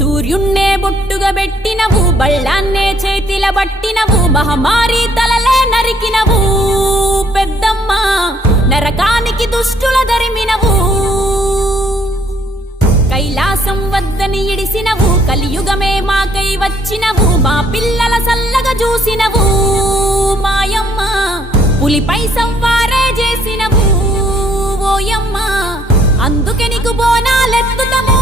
సూర్యున్నే బొట్టుగా పెట్టినవు, బళ్ళాన్నే చేతిల పట్టినవు, మహమారి తలలే నరికినవు పెద్దమ్మ, నరకానికి దుష్టుల దరిమినవు. కైలాసం వద్దని ఇడిసినవు, కలియుగమే మాకై వచ్చినవు, మా పిల్లల సల్లగా చూసినవు మాయమ్మ, పులిపై సవ్వారే చేసినవు ఓయమ్మ, అందుకే నీకు బోనాలెత్తుతము.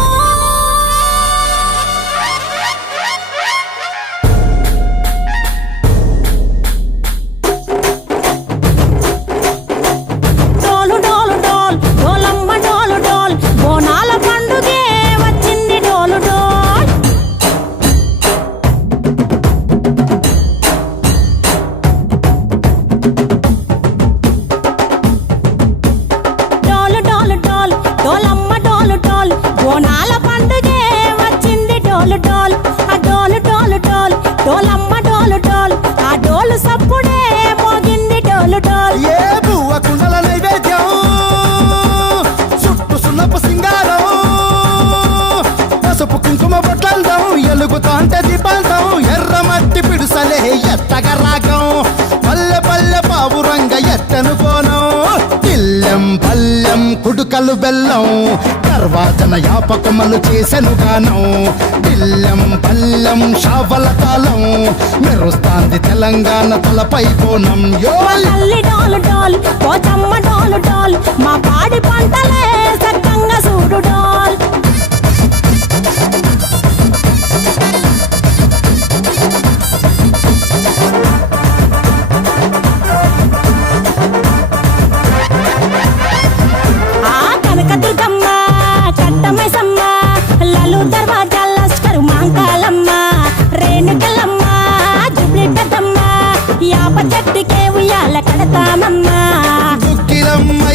ఎలుగుతాంటే దీపాంతం ఎర్రమట్టి పిడుసలే ఎత్తగా రాగం, పల్లె పల్లె పావురంగ ఎత్తను కోనం, ఇల్లెం పల్లెం కుడుకలు బెల్లం, తర్వాతన యాపకమలు చేసెను గానం, ఇల్లెం పల్లెం షావల తాళం, మెరుస్తాంది తెలంగాణ తలపై కోణం. మా పాడి పంటలే సక్కంగా చూడు డోల్.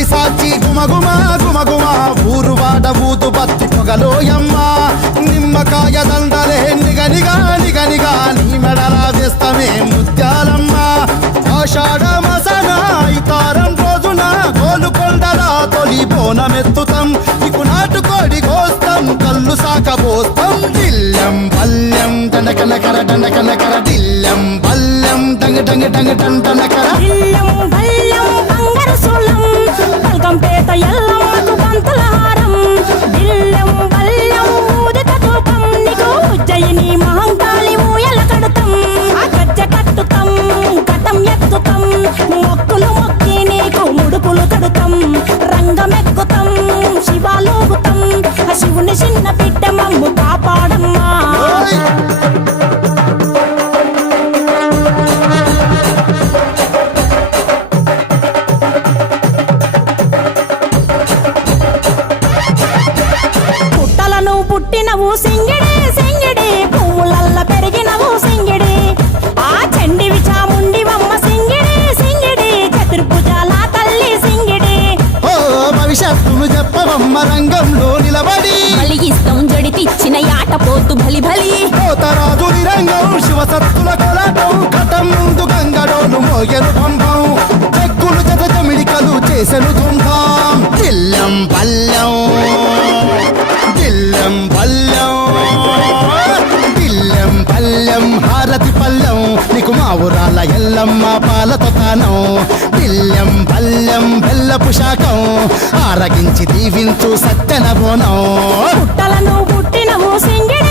సాచి గుమగుమ గుమగుమ ఊరు వాడ ఊదు బత్తి పొగలోయమ్మ, నిమ్మకాయ దండలే నిగనిగా నిగనిగా నీ మెడలా వేస్తమే ముత్యాలమ్మ, ఆషాఢ మసన ఇతారం రోజున గోలుకొండల తొలి బోనమెత్తుతాం, నీకు నాటుకోడి కోస్తాం కళ్ళు సాకబోస్తాం, దిల్లెం పల్లెం దండకనకర దండకనకర దిల్లెం పల్లెం డంగ డంగ డంగ డండనకర పేట ఎల్లమ్మకు పంతుల హారం, దిల్లెం బల్లెం ఊదిత తూపం, నీకు ఉజ్జయిని మహంకాళి ఊయల కడుతాం, గజ్జ కట్టుతాం కటం ఎత్తుతాం, మొక్కులు మొక్కి నీకు ముడుపులు కడుతాం, రంగమెక్కుతాం శివాలోగుతాం, శివుని చిన్న బిడ్డ మమ్ము కాపాడమ్మా. పుట్టినవు సింగిడి సింగిడి, పువ్వులల్ల పెరిగినవు సింగిడి, ఆ చండివి చాముండివమ్మ సింగిడి సింగిడి, చతుర్భుజాల తల్లి సింగిడి. ఓ భవిష్యత్తును చెప్పవమ్మ రంగంలో నిలబడి, బలిగిస్తాం జడితిచ్చిన యాట పోతు బలి బలి, పోతరాజు రంగం శివసత్తుల కొలటం, కటం ముందు గంగడోలు మోగెను పంపం, చెక్కులు జత జమిడికలు చేసెను ధుంధాం, దిల్లెం పల్లెం దిల్లెం పల్లెం దిల్లెం పల్లెం హారతి పల్లెం, నీకు మా ఊరాల ఎల్లమ్మ పాలతో తానం, దిల్లెం పల్లెం బెల్లపు శాఖం, ఆరగించి దీవించు సత్తెన బోనం. పుట్టలను పుట్టినవు సింగిడి